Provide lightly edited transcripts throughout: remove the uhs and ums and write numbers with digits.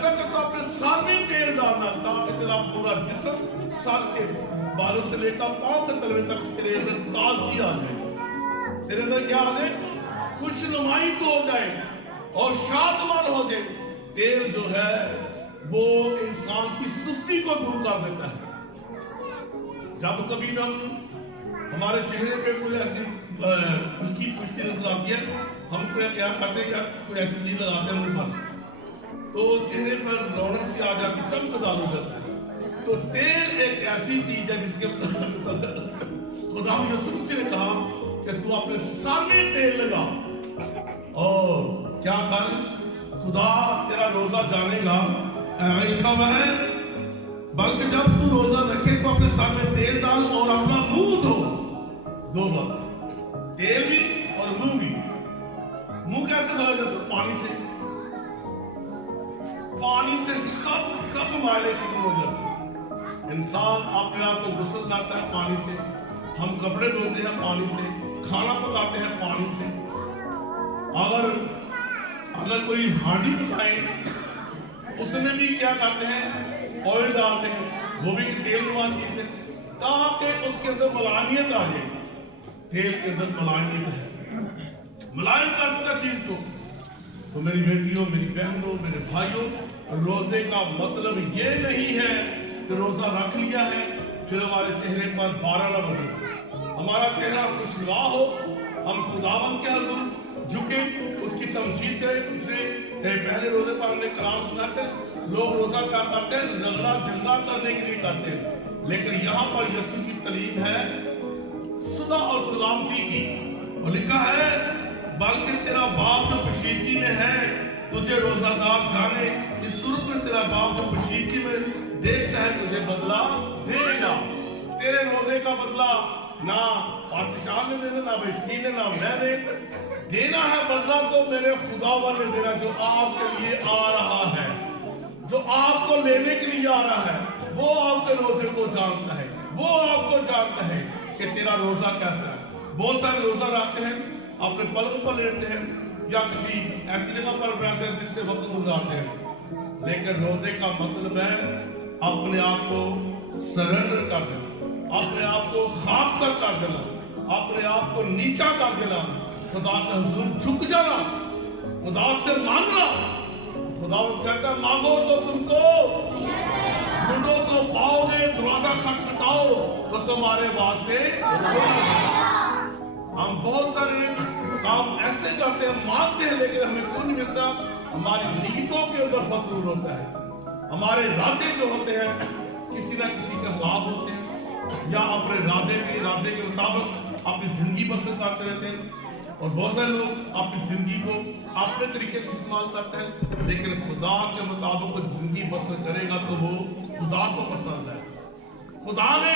کہتا کہ تو اپنے سر میں تیل ڈالنا تاکہ تیرا پورا جسم سر کے بالوں سے لے کر پاؤں کے تلوے تک تیرے اندر تازگی آ جائے، تیرے اندر کیا آ جائے؟ خوش نمائی تو ہو جائے اور شادمان ہو جائے۔ تیل جو ہے وہ انسان کی سستی کو دور کر دیتا ہے۔ جب کبھی ہمارے چہرے پہ کوئی ایسی اس کی پٹی نظر آتی ہے، ہم کیا کرتے ہیں، کوئی ایسی چیز لگاتے ہیں منہ پر تو چہرے پر رونق سی آ جاتی، چمکدار ہو جاتا ہے۔ تو تیل ایک ایسی چیز ہے جس کے خدا یسوع نے کہا کہ تو اپنے سر میں تیل لگا اور کیا کر، خدا تیرا روزہ جانے گا لکھا ہوا ہے، بلکہ جب تو روزہ رکھے تو اپنے سر میں تیل ڈال اور اپنا منہ دھو۔ دو بات، تیل بھی اور منہ بھی۔ منہ کیسے دھویا جاتا ہے؟ پانی سے۔ پانی سے سب مائلے ختم ہو جاتے ہیں۔ انسان اپنے آپ کو غسل کرتا ہے پانی سے، ہم کپڑے دھوتے ہیں پانی سے، کھانا پکاتے ہیں پانی سے۔ اگر کوئی ہانڈی پکائے اس میں بھی کیا کرتے ہیں؟ آئل ڈالتے ہیں، وہ بھی تیل نما چیز ہے تاکہ اس کے اندر ملائمیت آ جائے۔ تیل کے اندر ملائمیت ہے، ملائم کر دیتا چیز کو۔ تو میری بیٹیوں، میری بہنوں، میرے بھائیوں، روزے کا مطلب یہ نہیں ہے کہ روزہ رکھ لیا ہے پھر ہمارے چہرے پر بارہ نہ بجے، ہمارا چہرہ خوشنما ہو، ہم خداوند کے حضور جھکے، اس کی تمجید کریں۔ ان سے پہلے روزے پر ہم نے کلام سنا کہ لوگ روزہ کیا کرتے ہیں؟ جھگڑا جھنگا کرنے کے لیے کرتے ہیں، لیکن یہاں پر یسوع کی تعلیم ہے صلح اور سلامتی کی، اور لکھا ہے بلکہ تیرا باپ جو کشیدگی میں ہے تجھے روزہ دار جانے، اس صورت میں تیرا باپ جو کشیدگی میں دیکھتا ہے تجھے بدلہ دے گا۔ تیرے روزے کا بدلہ نہ پادشاہ نے دینا، نہ بشکی نے، نہ میں نے دینا ہے۔ بدلہ تو میرے خداوند نے دینا جو آپ کے لیے آ رہا ہے، جو آپ کو لینے کے لیے آ رہا ہے۔ وہ آپ کے روزے کو جانتا ہے، وہ آپ کو جانتا ہے کہ تیرا روزہ کیسا ہے۔ بہت سارے روزہ رکھتے ہیں، اپنے پلنگ پر لیٹتے ہیں یا کسی ایسی جگہ پر بیٹھتے ہیں جس سے وقت گزارتے ہیں، لیکن روزے کا مطلب ہے اپنے آپ کو سرنڈر کر دینا، اپنے آپ کو خاکسار کر دینا، اپنے آپ کو نیچا کر دینا، خدا کے حضور جھک جانا، خدا سے مانگنا۔ خدا کہتا ہے مانگو تو تم کو، ڈھونڈو تو پاؤ گے، دروازہ کھٹکھٹاؤ تو تمہارے واسطے کھولا جائے گا۔ ہم بہت سارے کام ایسے کرتے ہیں، مانگتے ہیں، لیکن ہمیں کوئی نہیں ملتا۔ ہماری نیتوں کے اندر فطور ہوتا ہے، ہمارے ارادے جو ہوتے ہیں کسی نہ کسی کے خلاف ہوتے ہیں، یا اپنے ارادے کے مطابق اپنی زندگی بسر کرتے رہتے ہیں، اور بہت سارے لوگ اپنی زندگی کو اپنے طریقے سے استعمال کرتے ہیں، لیکن خدا کے مطابق زندگی بسر کرے گا تو وہ خدا کو پسند ہے۔ خدا نے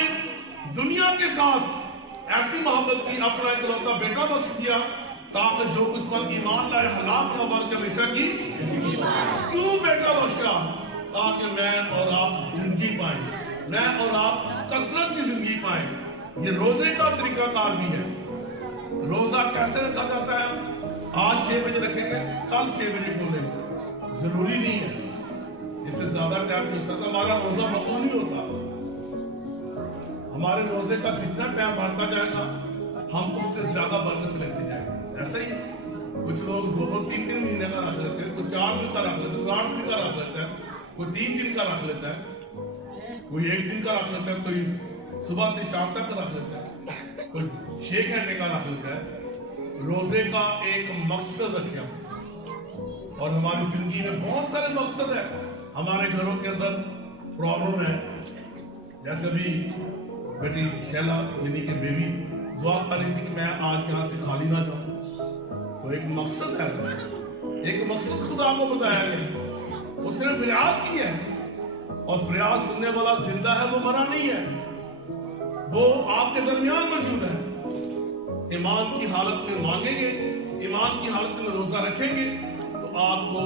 دنیا کے ساتھ ایسی محبت کی، اپنا اکلوتا بیٹا بخش دیا تاکہ جو کچھ پر ایمان لائے ہلاک نہ بلکہ ہمیشہ کی کیوں بیٹا بخشا؟ تاکہ میں اور آپ زندگی پائیں، میں اور آپ کثرت کی زندگی پائیں۔ یہ روزے کا طریقہ کار بھی ہے۔ روزہ کیسے رکھا جاتا ہے؟ آج 6 بجے رکھیں گے، کل 6 بجے کھولیں گے، ضروری نہیں ہے، اس سے زیادہ ٹائم نہیں ہو سکتا۔ ہمارا روزہ مقبول نہیں ہوتا۔ ہمارے روزے کا جتنا ٹائم بڑھتا جائے گا ہم اس سے زیادہ برکت لیتے جائیں گے۔ ایسا ہی کچھ لوگ 2-3 مہینے کا رکھ لیتے ہیں، کوئی 4 دن کا رکھ لیتا ہے، کوئی 8 دن کا رکھ لیتا ہے، کوئی 3 دن کا رکھ لیتا ہے، کوئی 1 دن کا رکھ لیتا ہے، کوئی صبح سے شام تک کا رکھ لیتا ہے، کوئی 6 گھنٹے کا رکھ لیتا ہے۔ روزے کا ایک مقصد رکھے ہم، اور ہماری زندگی میں بہت سارے مقصد ہیں۔ ہمارے گھروں کے اندر پرابلم ہے، جیسے بھی بیٹی شیلا یعنی کہ بیوی دعا کر رہی تھی کہ میں آج یہاں سے خالی نہ جاؤں، تو ایک مقصد ہے، ایک مقصد خدا کو بتایا گیا، اس نے فریاد کی ہے، اور فریاد سننے والا زندہ ہے، وہ مرا نہیں ہے، وہ آپ کے درمیان موجود ہے۔ ایمان کی حالت میں مانگیں گے، ایمان کی حالت میں روزہ رکھیں گے تو آپ کو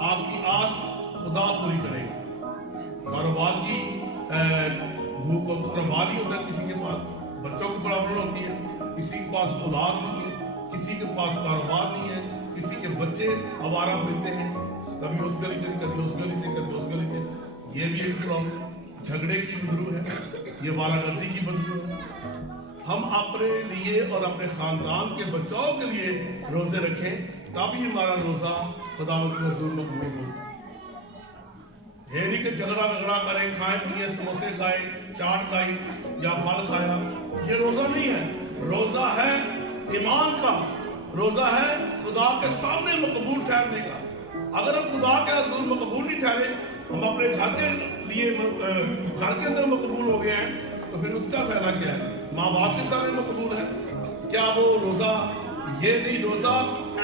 آپ کی آس خدا پوری کرے گا۔ کاروبار کی بھوک کو کاروبار نہیں ہوتا، کسی کے پاس بچوں کو پرابلم ہوتی ہے، کسی کے پاس اولاد نہیں ہے، کسی کے پاس کاروبار نہیں ہے، کسی کے بچے آوارہ پھرتے ہیں، کبھی اس گلی سے کبھی اس گلی سے کبھی اس گلی سے. یہ بھی ایک پرابلم. جھگڑے کی بدرو ہے, یہ والا گردی کی بدرو ہے. ہم اپنے لیے اور اپنے خاندان کے بچاؤ کے لیے روزے رکھیں, تبھی ہمارا روزہ خداوند کے حضور مقبول ہو. یہ نہیں کہ جھگڑا جھگڑا کریں, کھائیں پیئیں, سموسے کھائیں, چاٹ کھائی یا پھل کھایا. یہ روزہ نہیں ہے. روزہ ہے ایمان کا, روزہ ہے خدا کے سامنے مقبول ٹھہرنے کا. اگر ہم خدا کے حضور مقبول نہیں ٹھہرے, ہم اپنے گھر کے لیے گھر کے اندر مقبول ہو گئے ہیں, تو پھر اس کا فائدہ کیا ہے؟ ماں باپ کے سامنے مقبول ہے کیا وہ روزہ؟ یہ نہیں, روزہ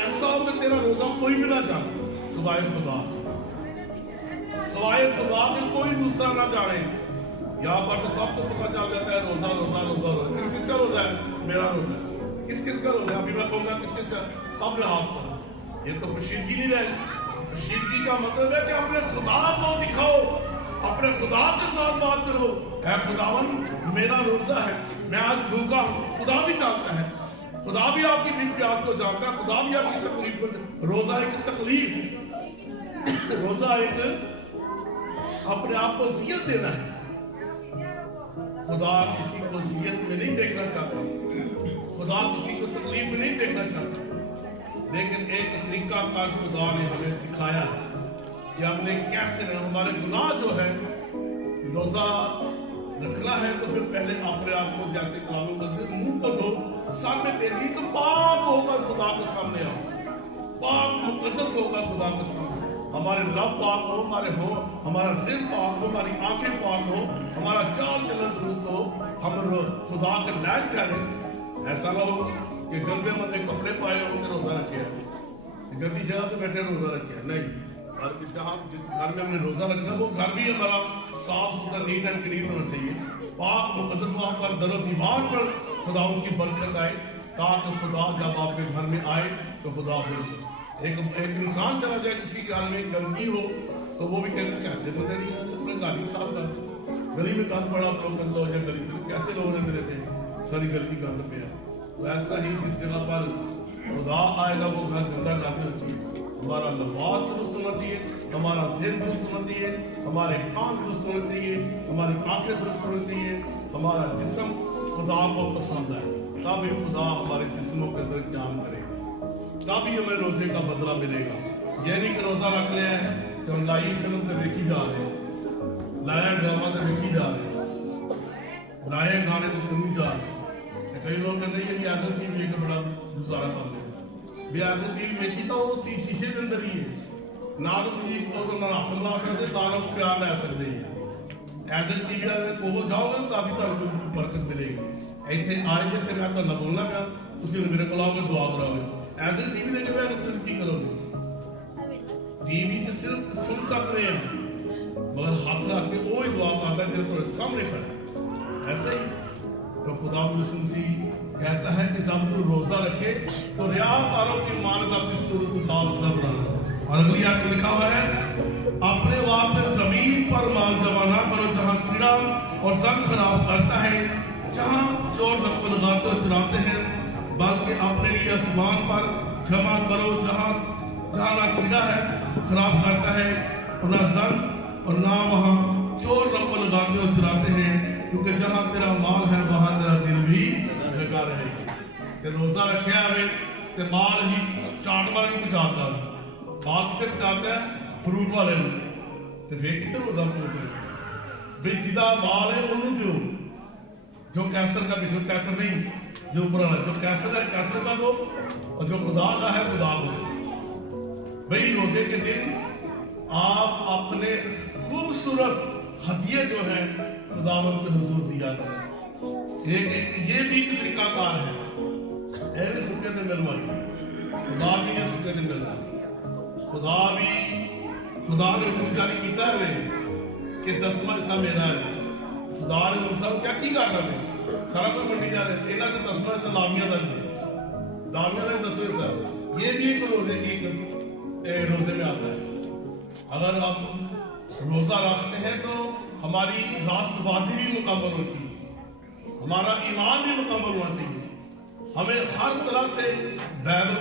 ایسا ہو کہ تیرا روزہ کوئی بھی نہ جانے سوائے خدا, سوائے خدا کے کوئی دوسرا نہ جانے. یہاں پر تو سب کو پتہ چل جاتا ہے روزہ روزہ روزہ روزہ. کس کس کا روزہ ہے؟ میرا روزہ ہے. کس کس کا روزہ ہے؟ ابھی میں کہوں گا کس کس کا, سب نے ہاتھ پڑا. یہ تو کشیدگی نہیں رہے. کشیدگی کا مطلب ہے کہ اپنے خدا کو دکھاؤ, اپنے خدا کے ساتھ بات کرو. اے خداوند میرا روزہ ہے, میں آج بھوکا ہوں. خدا بھی جانتا ہے, خدا بھی آپ کی بھوک پیاس کو جانتا ہے, خدا بھی آپ کی تکلیف کو جانتا ہے. روزہ ایک تکلیف ہے, روزہ ایک اپنے آپ کو زیت دینا ہے. خدا کسی کو زیت میں نہیں دیکھنا چاہتا, خدا کسی کو تکلیف میں نہیں دیکھنا چاہتا. لیکن ایک طریقہ کار خدا نے ہمیں سکھایا ہے کہ ہم نے کیسے ہمارے گناہ جو ہے, روزہ رکھنا ہے تو پھر پہلے اپنے آپ کو جیسے قانون کا منہ کو دھو, سامنے تیری تو پاک ہو کر خدا کے سامنے آؤ, پاک مقدس ہو کر خدا کے سامنے. ہمارے لب پاک ہو, ہمارا ذہن پاک ہو, ہماری آنکھیں پاک ہو, ہمارا چال چلن درست ہو, ہم خدا کے لائق ٹھہرے. ایسا نہ ہو کہ گندے مندے کپڑے پائے ہو کے روزہ رکھے ہیں, گندی جگہ پہ بیٹھے روزہ رکھے ہیں. نہیں, جہاں جس گھر میں ہم نے روزہ رکھنا وہ گھر بھی ہمارا صاف ستھرا نیٹ اینڈ کلین ہونا چاہیے, پاک مقدس. وہاں پر در و دیوار پر خدا ان کی برکت آئے, تاکہ خدا جب آپ کے گھر میں آئے تو خدا خوش ہو. ایک انسان چلا جائے کسی گھر میں گندگی ہو تو وہ بھی کہتے کیسے بندے نہیں, اپنے گاڑی صاف کر, گلی میں گند پڑا تو گند ہو جائے گلی, کیسے لوگ رہتے رہتے ہیں, ساری گلی کی گند پہ ہے. تو ایسا ہی جس جگہ پر خدا آئے گا وہ گھر گندا گھر نہیں ہونا چاہیے. ہمارا لباس درست ہونا چاہیے, ہمارا ذہن درست ہونا چاہیے, ہمارے کان درست ہونے چاہیے, ہماری آنکھیں درست ہونی چاہیے, ہمارا جسم خدا کو پسند ہے. تب خدا ہمارے جسموں کے اندر قیام کرے گا, تبھی ہمیں روزے کا بدلہ ملے گا. یہ نہیں کہ روزہ رکھ لیا ہے کہ ہم لائی فلم سے دیکھی جا رہے ہیں, لایا ڈرامہ سے دیکھی جا رہے ہیں, لائے گانے سے سنی جا رہے ہیں. کئی لوگ کہتے ہیں کہ ایسا ٹی وی کا بڑا گزارا کر لیں بھی, ایسا ٹی وی دیکھی تو وہ شیشے کے اندر ہی ہے, نہ تو کسی کو نہ ہاتھ ملا سکتے, دانوں کو پیار لے سکتے ہیں. ایسے ٹی وی کو جاؤ گے تو تاکہ برکت ملے گی. ایتھے آئے جیسے میں تو نہ بولنا پیا, تھی میرے کو آؤ گے دعا کراؤ گے. ایسے ٹی وی دیکھے میں کی کرو گے؟ ٹی وی سے صرف سن سکتے ہیں مگر ہاتھ رکھ کے وہی دعا کرتا ہے جو تمہارے سامنے کھڑے. ایسے ہی تو خدا یسوع مسیح کہتا ہے کہ جب تو روزہ رکھے تو ریاکاروں کی مانند اپنی صورت کو داس نہ بنانا. اور اگلی آیت میں لکھا ہوا ہے, اپنے واسطے زمین پر مال جمع نہ کرو جہاں کیڑا اور زنگ خراب کرتا ہے, جہاں چور نقب لگاتے اور چراتے ہیں, بلکہ اپنے لیے آسمان پر جمع کرو جہاں نہ کیڑا ہے خراب کرتا ہے اور نہ زنگ, اور نہ وہاں چور نقب لگاتے اور چراتے ہیں, کیونکہ جہاں تیرا مال ہے وہاں تیرا دل بھی لگا رہے گا. کہ روزہ رکھے ہمیں کہ مال ہی چاٹ مال نہیں پہنچاتا, بات سے پہنچاتا ہے فروٹ والے نے. تو پھر کتنے روزہ پہنچ بھائی جدا مال ہے انہوں دیو, جو کیسر کا بھی کیسر نہیں, جو پرانا جو کیسر ہے کیسر کا دو, اور جو خدا کا ہے خدا کو دو. بھائی روزے کے دن آپ اپنے خوبصورت ہدیے جو ہے خداوند کے حضور دیا کریں. یہ بھی ایک طریقہ کار ہے. ایسے سکے دن ملوائی, خدا بھی یہ سکے دن ملتا ہے. خدا نے حکم جاری کیتا ہے کہ 10واں حصہ میرا ہے. خدا نے موسیٰ کو کیا کی کرنا ہے, سارا کو منڈی جا رہے تیرا کہ 10واں حصہ لامیہ تک دے, لامیہ تک 10واں حصہ. یہ بھی ایک روزے کی روزے میں آتا ہے. اگر آپ روزہ رکھتے ہیں تو ہماری راست بازی بھی مکمل ہوتی ہے, ہمارا ایمان بھی مکمل ہونا چاہیے. ہمیں ہر طرح سے بائبل